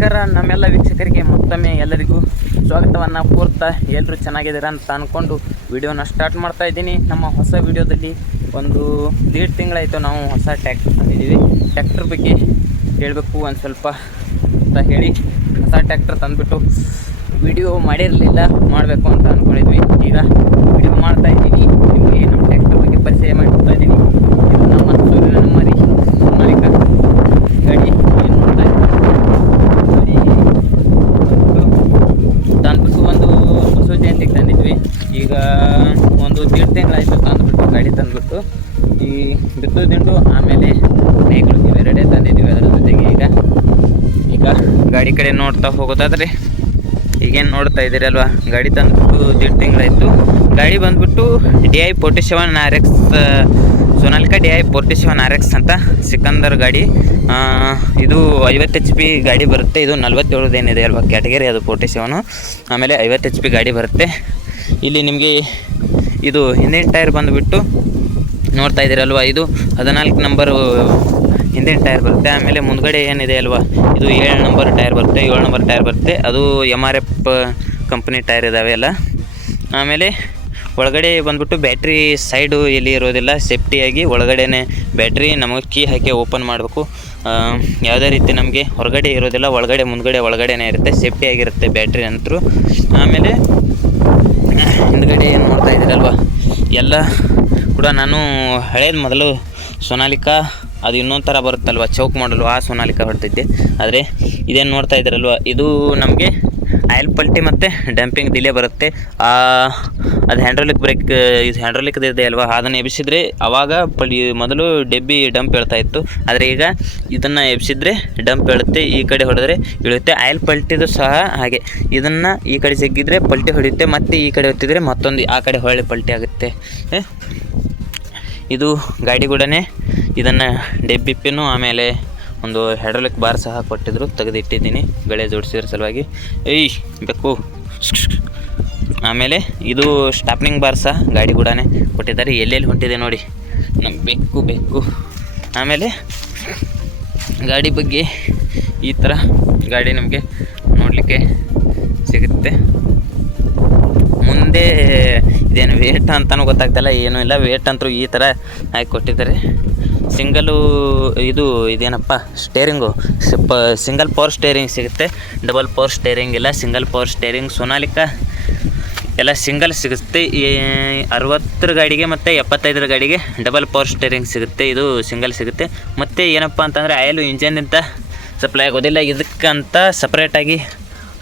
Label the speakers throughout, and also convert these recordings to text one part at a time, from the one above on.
Speaker 1: ನಮಸ್ಕಾರ, ನಮ್ಮೆಲ್ಲ ವೀಕ್ಷಕರಿಗೆ ಮತ್ತೊಮ್ಮೆ ಎಲ್ಲರಿಗೂ ಸ್ವಾಗತವನ್ನು ಕೋರ್ತಾ ಎಲ್ಲರೂ ಚೆನ್ನಾಗಿದ್ದೀರಾ ಅಂತ ಅಂದ್ಕೊಂಡು ವಿಡಿಯೋನ ಸ್ಟಾರ್ಟ್ ಮಾಡ್ತಾ ಇದ್ದೀನಿ. ನಮ್ಮ ಹೊಸ ವಿಡಿಯೋದಲ್ಲಿ ಒಂದು ದೇಡ್ ತಿಂಗಳಾಯಿತು ನಾವು ಹೊಸ ಟ್ಯಾಕ್ಟರ್ ತಂದಿದ್ದೀವಿ. ಟ್ಯಾಕ್ಟ್ರ್ ಬಗ್ಗೆ ಹೇಳಬೇಕು ಒಂದು ಸ್ವಲ್ಪ ಅಂತ ಹೇಳಿ ಹೊಸ ಟ್ಯಾಕ್ಟರ್ ತಂದುಬಿಟ್ಟು ವಿಡಿಯೋ ಮಾಡಿರಲಿಲ್ಲ, ಮಾಡಬೇಕು ಅಂತ ಅಂದ್ಕೊಂಡಿದ್ವಿ ಈಗ ವಿಡಿಯೋ ಮಾಡ್ತಾ ಇದ್ದೀನಿ. ನಿಮಗೆ ನಮ್ಮ ಟ್ಯಾಕ್ಟರ್ ಬಗ್ಗೆ ಪರಿಚಯ ಮಾಡ್ತಾ ಇದ್ದೀನಿ. ಇದು ನಮ್ಮ ಸೂರ್ಯನ ಮರಿ ಮಾಲೀಕ ಗಾಡಿ ಏನು ನೋಡ್ತಾ ಇದ್ದೀವಿ ತಂದ್ಬಿಟ್ಟು ಒಂದು ಹೊಸ ಜಯಂತಿಗೆ ತಂದಿದ್ವಿ ಈಗ ಒಂದು ದೇಡ್ ತಿಂಗಳಾಯಿತು ತಂದ್ಬಿಟ್ಟು ಗಾಡಿ ತಂದ್ಬಿಟ್ಟು ಈ ಬಿದ್ದು ದಿಂಡು ಆಮೇಲೆ ನೇಗಳು ಇವೆರಡೇ ತಂದಿದ್ದೀವಿ ಅದರ ಜೊತೆಗೆ ಈಗ. ಈಗ ಗಾಡಿ ಕಡೆ ನೋಡ್ತಾ ಹೋಗೋದಾದ್ರೆ ಈಗೇನು ನೋಡ್ತಾ ಇದ್ದೀರಿ ಅಲ್ವಾ? ಗಾಡಿ ತಂದ್ಬಿಟ್ಟು ದೀಡ್ ತಿಂಗಳಾಯಿತು. ಗಾಡಿ ಬಂದ್ಬಿಟ್ಟು D I forty seven R X Sonalika D I forty seven R X ಅಂತ ಸಿಕಂದರ್ ಗಾಡಿ. ಇದು ಐವತ್ತು ಎಚ್ ಪಿ ಗಾಡಿ ಬರುತ್ತೆ. ಇದು ನಲ್ವತ್ತೇಳದು ಏನಿದೆ ಅಲ್ವಾ? ಕ್ಯಾಟಗರಿ ಅದು ಫೋರ್ಟಿ ಸೆವೆನು. ಆಮೇಲೆ ಐವತ್ತು ಎಚ್ ಪಿ ಗಾಡಿ ಬರುತ್ತೆ. ಇಲ್ಲಿ ನಿಮಗೆ ಇದು ಹಿಂದಿನ ಟೈರ್ ಬಂದುಬಿಟ್ಟು ನೋಡ್ತಾ ಇದ್ದೀರಲ್ವ ಇದು ಹದಿನಾಲ್ಕು ನಂಬರು ಹಿಂದಿನ ಟೈರ್ ಬರುತ್ತೆ, ಆಮೇಲೆ ಮುಂದ್ಗಡೆ ಏನಿದೆ ಅಲ್ವಾ? ಇದು ಏಳು ನಂಬರ್ ಟೈರ್ ಬರುತ್ತೆ, ಏಳು ನಂಬರ್ ಟೈರ್ ಬರುತ್ತೆ. ಅದು M R F company tyre ಇದ್ದಾವೆ ಎಲ್ಲ. ಆಮೇಲೆ ಒಳಗಡೆ ಬಂದ್ಬಿಟ್ಟು ಬ್ಯಾಟ್ರಿ ಸೈಡು ಎಲ್ಲಿ ಇರೋದಿಲ್ಲ ಸೇಫ್ಟಿಯಾಗಿ ಒಳಗಡೆನೆ ಬ್ಯಾಟ್ರಿ ನಮಗೆ ಕೀ ಹಾಕಿ ಓಪನ್ ಮಾಡಬೇಕು. ಯಾವುದೇ ರೀತಿ ನಮಗೆ ಹೊರಗಡೆ ಇರೋದಿಲ್ಲ, ಒಳಗಡೆ ಮುಂದ್ಗಡೆ ಒಳಗಡೆನೇ ಇರುತ್ತೆ ಸೇಫ್ಟಿಯಾಗಿರುತ್ತೆ ಬ್ಯಾಟ್ರಿ ಅಂತರೂ ಆಮೇಲೆ ಹಿಂದ್ಗಡೆ ಏನು ನೋಡ್ತಾ ಇದ್ದೀರಲ್ವ? ಎಲ್ಲ ಕೂಡ ನಾನು ಹಳೇದು ಮೊದಲು ಸೋನಾಲಿಕಾ, ಅದು ಇನ್ನೊಂದು ಥರ ಬರುತ್ತಲ್ವ, ಚೌಕ್ ಮಾಡಲು ಆ ಸೋನಾಲಿಕಾ ಹೊಡ್ತಿದ್ದೆ ಆದರೆ ಇದೇನು ನೋಡ್ತಾ ಇದ್ದೀರಲ್ವ, ಇದು ನಮಗೆ ಆಯಿಲ್ ಪಲ್ಟಿ ಮತ್ತು ಡಂಪಿಂಗ್ ಡಿಲೇ ಬರುತ್ತೆ. ಅದು ಹ್ಯಾಂಡ್ರೋಲಿಕ್ ಬ್ರೇಕ್ ಇದು ಹ್ಯಾಂಡ್ರೋಲಿಕ್ ಇದೆ ಅಲ್ವಾ? ಅದನ್ನು ಎಬ್ಸಿದ್ರೆ ಅವಾಗ ಪಲ್ ಮೊದಲು ಡೆಬ್ಬಿ ಡಂಪ್ ಹೇಳ್ತಾ ಇತ್ತು. ಆದರೆ ಈಗ ಇದನ್ನು ಎಬ್ಸಿದ್ರೆ ಡಂಪ್ ಹೇಳುತ್ತೆ, ಈ ಕಡೆ ಹೊಡೆದ್ರೆ ಇಳುತ್ತೆ. ಆಯಿಲ್ ಪಲ್ಟಿದು ಸಹ ಹಾಗೆ. ಇದನ್ನು ಈ ಕಡೆ ಜಗ್ಗಿದ್ರೆ ಪಲ್ಟಿ ಹೊಡೆಯುತ್ತೆ, ಮತ್ತು ಈ ಕಡೆ ಹೊತ್ತಿದ್ರೆ ಮತ್ತೊಂದು ಆ ಕಡೆ ಹೊಳ್ಳಿ ಪಲ್ಟಿ ಆಗುತ್ತೆ. ಇದು ಗಾಡಿ ಕೂಡನೇ ಇದನ್ನು ಡೆಬ್ಬಿ ಪಿನ್ನು ಆಮೇಲೆ ಒಂದು ಹೆಡ್ರಲಿಕ್ ಬಾರ್ ಸಹ ಕೊಟ್ಟಿದ್ರು, ತೆಗೆದಿಟ್ಟಿದ್ದೀನಿ. ಗಳೆ ಜೋಡಿಸಿದ್ರ ಸಲುವಾಗಿ. ಏಯ್, ಬೆಕ್ಕು. ಆಮೇಲೆ ಇದು ಸ್ಟಾಪ್ನಿಂಗ್ ಬಾರ್ ಸಹ ಗಾಡಿ ಕೂಡ ಕೊಟ್ಟಿದ್ದಾರೆ. ಎಲ್ಲೆಲ್ಲಿ ಹೊಂಟಿದೆ ನೋಡಿ. ನಮ್ಮ ಬೆಕ್ಕು ಬೆಕ್ಕು. ಆಮೇಲೆ ಗಾಡಿ ಬಗ್ಗೆ ಈ ಥರ ಗಾಡಿ ನಮಗೆ ನೋಡಲಿಕ್ಕೆ ಸಿಗುತ್ತೆ. ಮುಂದೆ ಇದೇನು ವೇಟ್ ಅಂತಲೂ ಗೊತ್ತಾಗ್ತಿಲ್ಲ ಏನೂ ಇಲ್ಲ. ವೇಟ್ ಅಂತೂ ಈ ಥರ ಹಾಕಿ ಕೊಟ್ಟಿದ್ದಾರೆ. ಸಿಂಗಲು ಇದು ಇದೇನಪ್ಪ ಸ್ಟೇರಿಂಗು ಸಿಪ್ಪ ಸಿಂಗಲ್ ಪವರ್ ಸ್ಟೇರಿಂಗ್ ಸಿಗುತ್ತೆ. ಡಬಲ್ ಪವರ್ ಸ್ಟೇರಿಂಗ್ ಇಲ್ಲ ಸಿಂಗಲ್ ಪವರ್ ಸ್ಟೇರಿಂಗ್ ಸೋನಾಲಿಕ. ಎಲ್ಲ ಸಿಂಗಲ್ ಸಿಗುತ್ತೆ. ಅರವತ್ತರ ಗಾಡಿಗೆ ಮತ್ತು ಎಪ್ಪತ್ತೈದರ ಗಾಡಿಗೆ ಡಬಲ್ ಪವರ್ ಸ್ಟೇರಿಂಗ್ ಸಿಗುತ್ತೆ. ಇದು ಸಿಂಗಲ್ ಸಿಗುತ್ತೆ. ಮತ್ತು ಏನಪ್ಪ ಅಂತಂದರೆ ಆಯಲು ಅಂತ ಸಪ್ಲೈ ಆಗೋದಿಲ್ಲ. ಇದಕ್ಕಂತ ಸಪ್ರೇಟಾಗಿ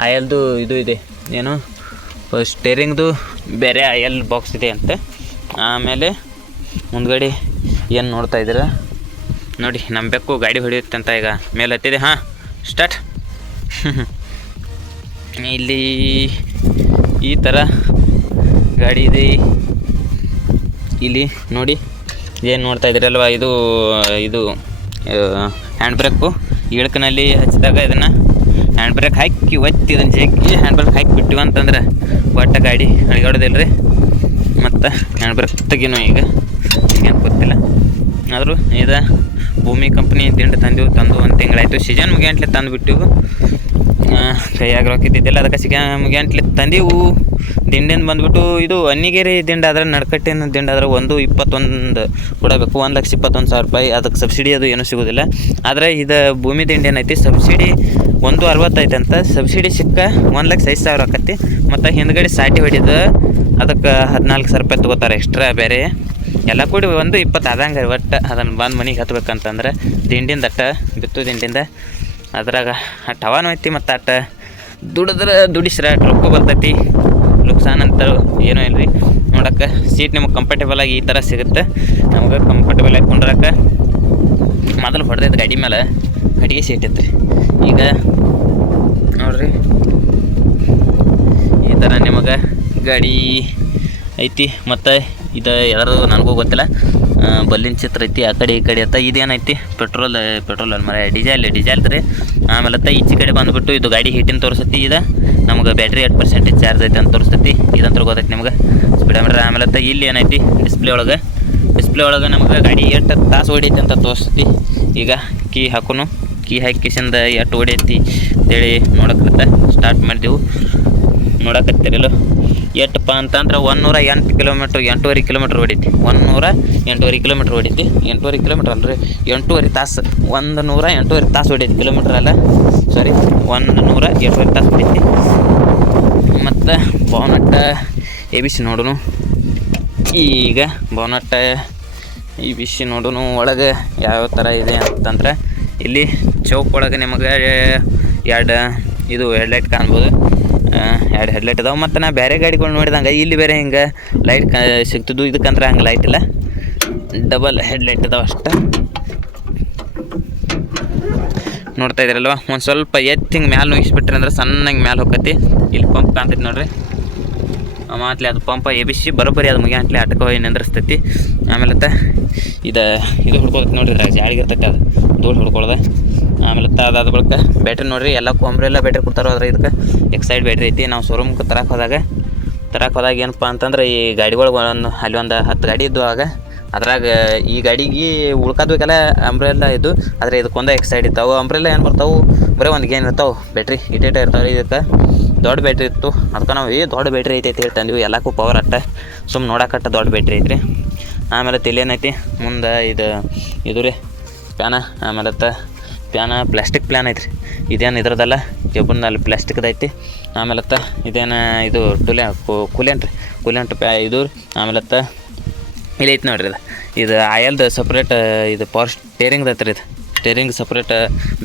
Speaker 1: ಆಯಲ್ದು ಇದು ಇದೆ. ಏನು? ಸ್ಟೇರಿಂಗ್ದು ಬೇರೆ ಆಯಲ್ ಬಾಕ್ಸ್ ಇದೆ ಅಂತೆ. ಆಮೇಲೆ ಮುಂದ್ಗಡೆ ಏನು ನೋಡ್ತಾ ಇದ್ದೀರ? ನೋಡಿ ನಮ್ಮ ಬೆಕ್ಕು ಗಾಡಿ ಹೊಡೆಯುತ್ತೆ ಅಂತ ಈಗ ಮೇಲೆ ಹತ್ತಿದೆ ಹಾಂ, ಸ್ಟಾರ್ಟ್. ಇಲ್ಲಿ ಈ ಥರ ಗಾಡಿ ಇದೆ. ಇಲ್ಲಿ ನೋಡಿ, ಏನು ನೋಡ್ತಾ ಇದ್ದೀರಲ್ವ, ಇದು ಇದು ಹ್ಯಾಂಡ್ ಬ್ರೇಕು ಇಳಕನಲ್ಲಿ ಹಚ್ಚಿದಾಗ ಇದನ್ನು ಹ್ಯಾಂಡ್ ಬ್ರೇಕ್ ಹಾಕಿ ಒತ್ತಿ ಇದನ್ನು ಜಗ್ಗಿ ಹ್ಯಾಂಡ್ ಬ್ರೇಕ್ ಹಾಕಿ ಬಿಟ್ಟಿವಂತಂದ್ರೆ ಒಟ್ಟ ಗಾಡಿ ಅಳಿಗಾಡೋದಿಲ್ಲ ರೀ ಮತ್ತು ಹ್ಯಾಂಡ್ ಬ್ರೇಕ್ ತೆಗಿನೋ ಈಗ. ಈಗೇನು ಗೊತ್ತಿಲ್ಲ. ಆದರೂ ಇದು ಭೂಮಿ ಕಂಪ್ನಿ ದಿಂಡು ತಂದೆವು ತಂದು ಒಂದು ತಿಂಗಳಾಯಿತು. ಸೀಸನ್ ಮುಗಿಯಂಟ್ಲೆ ತಂದು ಬಿಟ್ಟಿವು ಕೈಯಾಗ ಅದಕ್ಕೆ ಸಿಗ ಮುಗಿಯಂಟ್ಲೆ ತಂದೆವು. ದಿಂಡಿಂದ ಬಂದ್ಬಿಟ್ಟು ಇದು ಅನ್ನಿಗೇರಿ ದಿಂಡಾದ್ರೆ ನಡ್ಕಟ್ಟಿನ ದಿಂಡಾದ್ರೆ ಒಂದು ಇಪ್ಪತ್ತೊಂದು ಕೊಡಬೇಕು. ಒಂದು ಲಕ್ಷ ಇಪ್ಪತ್ತೊಂದು ಸಾವಿರ ರೂಪಾಯಿ ಅದಕ್ಕೆ ಸಬ್ಸಿಡಿ ಅದು ಏನೂ ಸಿಗೋದಿಲ್ಲ. ಆದರೆ ಇದು ಭೂಮಿ ದಿಂಡಿ ಏನೈತಿ? ಸಬ್ಸಿಡಿ ಒಂದು ಅರವತ್ತೈತೆ ಅಂತ. ಸಬ್ಸಿಡಿ ಸಿಕ್ಕ ಒಂದು ಲಕ್ಷ ಐದು ಸಾವಿರ ಆಕತಿ ಮತ್ತು ಹಿಂದ್ಗಡೆ ಸಾಟಿ ಹೊಡಿದು ಅದಕ್ಕೆ ಹದಿನಾಲ್ಕು ಸಾವಿರ ರೂಪಾಯಿ ತೊಗೋತಾರೆ ಎಕ್ಸ್ಟ್ರಾ ಬೇರೆ. ಎಲ್ಲ ಕೂಡಿ ಒಂದು ಇಪ್ಪತ್ತು ಆದಂಗೆ ರೀ ಒಟ್ಟು. ಅದನ್ನು ಬಂದು ಮನೆಗೆ ಹತ್ಬೇಕಂತಂದ್ರೆ ದಿಂಡಿಂದ ಅಟ್ಟ, ಬಿತ್ತು ದಿಂಡಿಂದ. ಅದ್ರಾಗ ಟವಾನು ಐತಿ ಮತ್ತು ಅಟ್ಟ. ದುಡಿದ್ರೆ ದುಡಿಸ್ರ ರೊಕ್ಕ ಬರ್ತೈತಿ. ನುಕ್ಸಾನ್ ಅಂತ ಏನೂ ಇಲ್ಲ ರೀ ನೋಡಕ್ಕೆ ಸೀಟ್ ನಿಮಗೆ ಕಂಫರ್ಟೇಬಲ್ ಆಗಿ ಈ ಥರ ಸಿಗುತ್ತೆ. ನಮಗೆ ಕಂಫರ್ಟೇಬಲ್ ಆಗಿ ಕುಂಡ್ರಕ್ಕೆ ಮೊದಲು ಹೊಡೆದೈತೆ ಗಾಡಿ ಮೇಲೆ ಕಡಿಗೆ ಸೀಟ್ ಇತ್ತು ರೀ ಈಗ ನೋಡ್ರಿ. ಈ ಥರ ನಿಮಗೆ ಗಾಡಿ ಐತಿ. ಮತ್ತು ಇದು ಯಾರು ನನಗೂ ಗೊತ್ತಿಲ್ಲ. ಬಲ್ಲಿನ ಚಿತ್ರ ಐತಿ, ಆ ಕಡೆ ಈ ಕಡೆ ಅಂತ. ಇದೇನೈತಿ? ಪೆಟ್ರೋಲ್ ಪೆಟ್ರೋಲ್ ಅಲ್ಲ ಮರ ಡೀಸೆಲ್ ಡೀಸೆಲ್ ರೀ. ಆಮೇಲೆ ಅತ್ತ ಈಚೆ ಕಡೆ ಬಂದುಬಿಟ್ಟು ಇದು ಗಾಡಿ ಹೀಟಿನ ತೋರಿಸ್ತೈತಿ ಇದು. ನಮ್ಗೆ ಬ್ಯಾಟ್ರಿ ಏಟ್ ಪರ್ಸೆಂಟೇಜ್ ಚಾರ್ಜ್ ಐತೆ ಅಂತ ತೋರಿಸ್ತೈತಿ ಇದಂತ ಗೊತ್ತೈತಿ ನಿಮ್ಗೆ. ಸ್ಪೀಡೋಮೀಟ್ರ್ ಆಮೇಲೆ ಅತ್ತ ಇಲ್ಲಿ ಏನೈತಿ? ಡಿಸ್ಪ್ಲೇ ಒಳಗೆ. ಡಿಸ್ಪ್ಲೇ ಒಳಗೆ ನಮ್ಗೆ ಗಾಡಿ ಎಷ್ಟು ತಾಸು ಹೊಡೈತಿ ಅಂತ ತೋರಿಸ್ತೈತಿ ಈಗ ಕೀ ಹಾಕೋನು. ಕೀ ಹಾಕಿ ಎಷ್ಟು ಹೊಡೈತಿ ಅಂತೇಳಿ ನೋಡೋಕ್ಕಂತ ಸ್ಟಾರ್ಟ್ ಮಾಡಿದೆವು. ನೋಡಕತ್ತಿರಲು ಎಷ್ಟಪ್ಪ ಅಂತಂದ್ರೆ ಒಂದೂರ ಎಂಟು ಕಿಲೋಮೀಟ್ರ್, ಎಂಟೂವರೆ ಕಿಲೋಮೀಟ್ರ್ ಹೊಡಿತಿ ನೂರ ಎಂಟೂವರೆ ಕಿಲೋಮೀಟ್ರ್ ಹೊಡಿತಿ ಎಂಟೂವರೆ ಕಿಲೋಮೀಟ್ರ್ ಅಲ್ರಿ. ಎಂಟೂವರೆ ತಾಸು ಒಂದು ನೂರ ಎಂಟೂವರೆ ತಾಸು ಹೊಡೈತಿ ಕಿಲೋಮೀಟ್ರ್ ಅಲ್ಲ? ಸಾರಿ ಒಂದು ನೂರ ಎಂಟೂವರೆ ತಾಸು ಹೊಡಿತಿ ಮತ್ತು ಬೋನಟ್ಟ ಎ ಬಿ ಸಿ ನೋಡೋನು. ಈಗ ಬೋನಟ್ಟ ಈ ಬಿಸಿ ನೋಡೋನು. ಒಳಗೆ ಯಾವ ಥರ ಇದೆ ಅಂತಂದ್ರೆ, ಇಲ್ಲಿ ಚೌಕ್ ಒಳಗೆ ನಿಮಗೆ ಎರಡು ಇದು ಹೆಡ್ಲೈಟ್ ಕಾಣ್ಬೋದು. ಎರಡು ಹೆಡ್ಲೈಟ್ ಇದಾವೆ ಮತ್ತು ನಾ ಬೇರೆ ಗಾಡಿಗಳು ನೋಡಿದಂಗೆ, ಇಲ್ಲಿ ಬೇರೆ ಹಿಂಗೆ ಲೈಟ್ ಕ ಸಿಗ್ತದ್ದು ಇದಕ್ಕಂದ್ರೆ ಹಂಗೆ ಲೈಟ್ ಇಲ್ಲ. ಡಬಲ್ ಹೆಡ್ಲೈಟ್ ಅದಾವೆ ಅಷ್ಟೆ. ನೋಡ್ತಾ ಇದ್ರಲ್ವ? ಒಂದು ಸ್ವಲ್ಪ ಎತ್ತಿ ಹಿಂಗೆ ಮ್ಯಾಲೆ ನುಗ್ಗಿಸ್ಬಿಟ್ರಿ ಅಂದ್ರೆ ಸಣ್ಣಗೆ ಮ್ಯಾಲೆ ಹೋಗತಿ ಇಲ್ಲಿ ಪಂಪ್ ಕಾಣ್ತೈತಿ ನೋಡ್ರಿ. ಮಾತ್ಲಿ ಅದು ಪಂಪ ಎಬಿಸಿ ಬರೋಬ್ಬರಿ ಅದು ಮುಗಿಯಂಟ್ಲೆ ಆಟಕ ಹೋಗಿ ನಿಂದ್ರಿಸ್ತೈತಿ. ಆಮೇಲೆ ಇದು ಇದು ಹುಡ್ಕೋದಕ್ಕೆ ನೋಡ್ರಿ ಜಾಳಿಗೆ ಇರ್ತೈತಿ ಅದು. ಧೂಳು ಹುಡ್ಕೊಳ್ದೆ. ಆಮೇಲೆ ಅದಾದ ಬಳಿಕ ಬ್ಯಾಟ್ರಿ ನೋಡ್ರಿ, ಎಲ್ಲ ಕೊಂಬ್ರೆಲ್ಲ ಬ್ಯಾಟ್ರಿ ಕೊಡ್ತಾರೋ ಅದ್ರ ಇದಕ್ಕೆ. ಎಕ್ಸೈಡ್ ಬ್ಯಾಟ್ರಿ ಐತಿ, ನಾವು ಶೋರೂಮ್ಗೆ ತರಕ್ಕೆ ಹೋದಾಗ. ತರಕ್ಕೆ ಹೋದಾಗ ಏನಪ್ಪ ಅಂತಂದ್ರೆ ಈ ಗಾಡಿಗಳು ಒಂದು ಅಲ್ಲಿ ಒಂದು ಹತ್ತು ಗಾಡಿ ಇದ್ದು ಆಗ. ಅದ್ರಾಗ ಈ ಗಾಡಿಗೆ ಉಳ್ಕೋದ್ಬೇಕಲ್ಲ ಅಂಬ್ರೆಲ್ಲ ಇದು. ಆದರೆ ಇದಕ್ಕೊಂದು ಎಕ್ಸೈಡ್ ಇರ್ತಾವೆ. ಅಂಬ್ರೆಲ್ಲ ಏನು ಬರ್ತಾವೆ? ಬರೀ ಒಂದು ಗೇನ್ ಇರ್ತಾವೆ. ಬ್ಯಾಟ್ರಿ ಇಟೇಟ ಇರ್ತಾವೆ ಇದಕ್ಕೆ. ದೊಡ್ಡ ಬ್ಯಾಟ್ರಿ ಇತ್ತು. ಅದಕ್ಕೆ ನಾವು, ಏ, ದೊಡ್ಡ ಬ್ಯಾಟ್ರಿ ಐತೆ ಅಂತ ಹೇಳ್ತಂದ್ವಿ ಎಲ್ಲಕ್ಕೂ ಪವರ್ ಅಟ್ಟ. ಸುಮ್ಮ ನೋಡಕಟ್ಟ ದೊಡ್ಡ ಬ್ಯಾಟ್ರಿ ಐತ್ರಿ. ಆಮೇಲೆ ತಿಲೇನೈತಿ ಮುಂದೆ ಇದು ಇದು ರೀ ಪ್ಯಾನ ಆಮೇಲೆ ಪ್ಯಾನ ಪ್ಲಾಸ್ಟಿಕ್ ಪ್ಲಾನ್ ಐತ್ರಿ. ಇದೇನು ಇದ್ರದಲ್ಲ ಕೆಬ್ಬನಲ್ಲಿ ಅಲ್ಲಿ ಐತಿ ಆಮೇಲೆ ತ ಇದೇನು ಇದು ಟುಲೆ ಕೂಲೆಂಟ್ ರೀ. ಕೂಲೆಂಟ್ ಪ್ಯಾ, ಇದು ಆಮೇಲೆ ತ ಇಲ್ಲಿ ಐತಿ ನೋಡ್ರಿ ಇದು. ಇದು ಆಯಲ್ದು ಸಪ್ರೇಟ್ ಇದು ಪವರ್ ಸ್ಟೇರಿಂಗ್ದು ಐತ್ರಿ ಇದು. ಸ್ಟೇರಿಂಗ್ ಸಪ್ರೇಟ್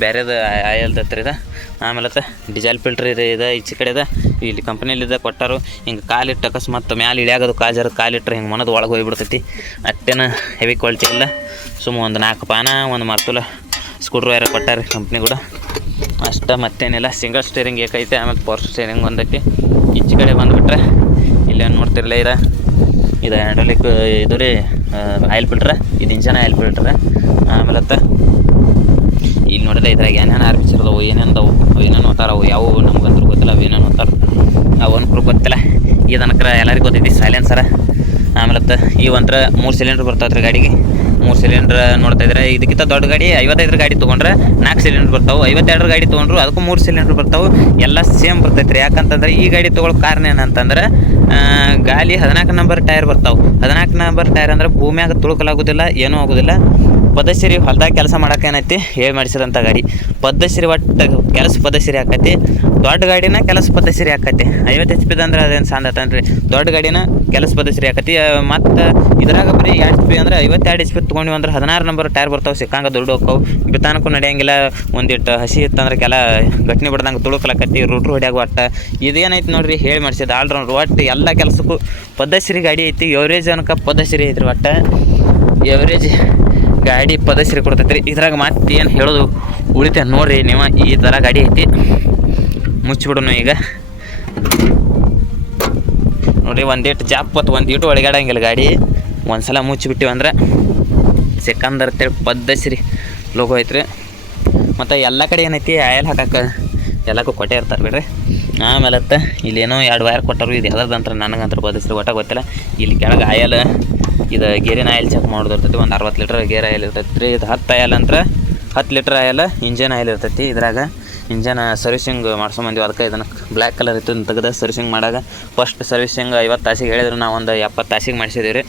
Speaker 1: ಬೇರೆದು ಆಯಲ್ದು ಹತ್ತಿರ ಇದು. ಆಮೇಲೆ ತ ಡಿಸೈಲ್ ಫಿಲ್ಟ್ರ್ ಇದೆ ಇದೆ, ಈಚೆ ಕಡೆ ಇದೆ. ಇಲ್ಲಿ ಕಂಪ್ನಿಲಿದೆ ಕೊಟ್ಟರು. ಹಿಂಗೆ ಕಾಲಿಟ್ಟು ಅಕಸ್ಮಾತ್ ಮ್ಯಾಲೆ ಇಳಿಯಾಗೋದು, ಕಾಜಾರ ಕಾಲಿಟ್ರೆ ಹಿಂಗೆ ಮನದ ಒಳಗೆ ಹೋಗಿಬಿಡ್ತೈತಿ. ಅಟ್ಟೇನ ಹೆವಿ ಕ್ವಾಲಿಟಿ ಇಲ್ಲ. ಸುಮ್ಮ ಒಂದು ನಾಲ್ಕು ಪಾನ, ಒಂದು ಮರ್ತುಲ. ಸ್ಕ್ರೂ ಡ್ರೈವರ್ ಕೊಟ್ಟಾರೆ ಕಂಪ್ನಿ ಕೂಡ. ಅಷ್ಟ ಮತ್ತೇನಿಲ್ಲ ಸಿಂಗಲ್ ಸ್ಟೇರಿಂಗ್ ಏಕೈತೆ, ಆಮೇಲೆ ಪವರ್ ಸ್ಟೇರಿಂಗ್ ಒಂದಕ್ಕೆ. ಈಚೆ ಕಡೆ ಬಂದುಬಿಟ್ರೆ, ಇಲ್ಲೇನು ನೋಡ್ತಿರ್ಲಿಲ್ಲ ಇದ ಇದು ಹ್ಯಾಂಡ್ರಲಿಕ್ ಇದು ರೀ ಆಯಿಲ್ ಫಿಲ್ಟ್ರ ಇದು ಇಂಜನ್ ಆಯಿಲ್ ಫಿಲ್ಟ್ರ ಆಮೇಲೆ ತ ಇಲ್ಲಿ ನೋಡಿದ್ರೆ ಇದ್ರಾಗ ಏನೇನು ಆರ್ಮಿಚರ್ ಅದಾವು, ಏನೇನು ಅದಾವು, ಏನೇನು ಅವು ಯಾವುವು ಅಂದ್ರೆ ಗೊತ್ತಿಲ್ಲ, ಅವು ಏನೇನು ಓದ್ತಾರ ಅವನ್ಕರು ಗೊತ್ತಿಲ್ಲ. ಇದನಕ್ರ ಎಲ್ಲರಿಗೂ ಗೊತ್ತೈತಿ ಸೈಲೆನ್ಸರ ಆಮೇಲೆ ಅತ್ತ, ಈ ಒಂಥರ ಮೂರು ಸಿಲಿಂಡ್ರ್ ಬರ್ತಾವ್ರಿ ಗಾಡಿಗೆ. ಮೂರು ಸಿಲಿಂಡ್ರ್ ನೋಡ್ತಾ ಇದ್ರೆ, ಇದಕ್ಕಿಂತ ದೊಡ್ಡ ಗಾಡಿ ಐವತ್ತೈದರ ಗಾಡಿ ತೊಗೊಂಡ್ರೆ ನಾಲ್ಕು ಸಿಲಿಂಡ್ರ್ ಬರ್ತಾವೆ. ಐವತ್ತೆರಡರ ಗಾಡಿ ತೊಗೊಂಡ್ರು ಅದಕ್ಕೂ ಮೂರು ಸಿಲಿಂಡ್ರ್ ಬರ್ತಾವೆ. ಎಲ್ಲ ಸೇಮ್ ಬರ್ತೈತೆ ರೀ ಯಾಕಂತಂದ್ರೆ ಈ ಗಾಡಿ ತೊಗೊಳೋ ಕಾರಣ ಏನಂತಂದ್ರೆ ಗಾಲಿ ಹದಿನಾಲ್ಕು ನಂಬರ್ ಟೈರ್ ಬರ್ತಾವೆ. ಹದಿನಾಲ್ಕು ನಂಬರ್ ಟೈರ್ ಅಂದ್ರೆ ಭೂಮಿಯಾಗ ತುಳುಕಲಾಗೋದಿಲ್ಲ, ಏನೂ ಆಗೋದಿಲ್ಲ. ಪದಶ್ರೀ ಹೊಲ್ದಾಗ ಕೆಲಸ ಮಾಡಕ್ಕೆ ಏನೈತಿ? ಹೇಳಿ ಮಾಡಿಸಿದಂಥ ಗಾಡಿ. ಪದಶ್ರೀ ಒಟ್ಟು ಕೆಲಸ ಪದಶ್ರೀ ಆಕತಿ. ದೊಡ್ಡ ಗಾಡಿನ ಕೆಲಸ ಪದಶ್ರೀ ಆಕತಿ. ಐವತ್ತು ಎಚ್ ಪಿ ಅಂದ್ರೆ ಅದೇನು ಸಾಂದ್ ಆತನ್ರಿ? ದೊಡ್ಡ ಗಾಡಿನ ಕೆಲಸ ಪದಶ್ರೀ ಆಕತಿ. ಮತ್ತು ಇದ್ರಾಗ ಬರೀ ಎಚ್ ಪಿ ಅಂದ್ರೆ ಐವತ್ತೆರಡು ಎಚ್ ಪಿ ತೊಗೊಂಡಿವಿ ಅಂದ್ರೆ ಹದಿನಾರು ನಂಬರ್ ಟೈರ್ ಬರ್ತಾವೆ, ಸಿಕ್ಕಂಗೆ ದುಡ್ಡು ಹೋಗ್ತಾವೆ. ಬಿತ್ತಾನಕ್ಕೂ ನಡೆಯಂಗಿಲ್ಲ. ಒಂದಿಟ್ಟು ಹಸಿ ಇತ್ತಂದ್ರೆ ಕೆಲ ಘಟನೆ ಬಿಡ್ದಂಗೆ ತುಳುಕಲಕತ್ತಿ ರೂಟ್ರು ಹೊಡ್ಯಾಗ ಒಟ್ಟ. ಇದೇನೈತಿ ನೋಡ್ರಿ, ಹೇಳಿ ಮಾಡಿಸಿದ ಆಲ್ರೌಂಡ್ ಒಟ್ಟು ಎಲ್ಲ ಕೆಲಸಕ್ಕೂ ಪದಶ್ರೀ ಗಾಡಿ ಐತಿ. ಎವರೇಜ್ ಅನ್ಕ ಪದಶ್ರೀ ಐತ್ರಿ ಒಟ್ಟು. ಎವರೇಜ್ ಗಾಡಿ ಪದಶ್ರೀ ಕೊಡ್ತೈತ್ರಿ. ಇದ್ರಾಗ ಮತ್ತೆ ಏನು ಹೇಳೋದು ಉಳಿತ ನೋಡ್ರಿ ನೀವು ಈ ಥರ ಗಾಡಿ ಐತಿ. ಮುಚ್ಚಿಬಿಡೋಣ ಈಗ. ನೋಡ್ರಿ ಒಂದೇಟು ಜಾಪತ್ತು ಒಂದಿಟ್ಟು ಒಳಗಾಡಂಗಿಲ್ಲ ಗಾಡಿ. ಒಂದ್ಸಲ ಮುಚ್ಚಿಬಿಟ್ಟಿವಿ ಅಂದ್ರೆ ಸೆಕಂದರ್ ಅಂತೇಳಿ ಪದ್ದಶ್ರೀ ಲೋಗೋ ಐತ್ರಿ. ಮತ್ತು ಎಲ್ಲ ಕಡೆ ಏನೈತಿ? ಆಯಲ್ ಹಾಕಕ್ಕೆ ಎಲ್ಲಕ್ಕೂ ಕೊಟ್ಟೆ ಇರ್ತಾರೆ ಬಿಡ್ರಿ. ಆಮೇಲೆ ಇಲ್ಲೇನೋ ಎರಡು ವೈರ್ ಕೊಟ್ಟರು, ಇದು ಎಲ್ಲದಂತ್ರ ನನಗಂತ್ರ ಬದಸ್ರಿ ಒಟ್ಟ ಗೊತ್ತಿಲ್ಲ. ಇಲ್ಲಿ ಕೆಳಗೆ ಆಯಲ್ ಇದು ಗೇರಿನ ಆಯಿಲ್ ಚೆಕ್ ಮಾಡೋದು ಇರ್ತೈತಿ, ಒಂದು ಅರವತ್ತು ಲೀಟ್ರ್ ಗೇರ್ ಆಯಿಲ್ ಇರ್ತೈತಿ. ರೀ, ಇದು ಹತ್ತು ಆಯಲ್ ಅಂದ್ರೆ ಹತ್ತು ಲೀಟ್ರ್ ಆಯಿಲ್ ಇಂಜನ್ ಆಯಿಲ್ ಇರ್ತೈತಿ ಇದ್ರಾಗ. ಇಂಜನ್ ಸರ್ವಿಸಿಂಗ್ ಮಾಡ್ಸೊಬಂದಿವಿ ಅದಕ್ಕೆ ಇದನ್ನು ಬ್ಲ್ಯಾಕ್ ಕಲರ್ ಇತ್ತು ತೆಗೆದ ಸರ್ವಿಸಿಂಗ್ ಮಾಡಾಗ ಫಸ್ಟ್ ಸರ್ವಿಸಿಂಗ್ ಐವತ್ತು ತಾಸಿಗೆ ಹೇಳಿದ್ರು, ನಾವು ಒಂದು ಎಪ್ಪತ್ತು ತಾಸಿಗೆ ಮಾಡಿಸಿದ್ದೀವಿ ರೀ.